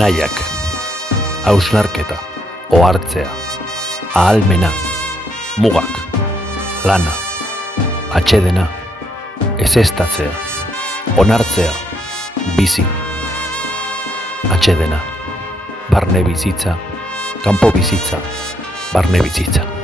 nahiak, hausnarketa, ohartzea, ahalmena, mugak, lana, atsedena, ezeztatzea, onartzea, bizi, atsedena, barne bizitza, kanpo bizitza, barne bizitza.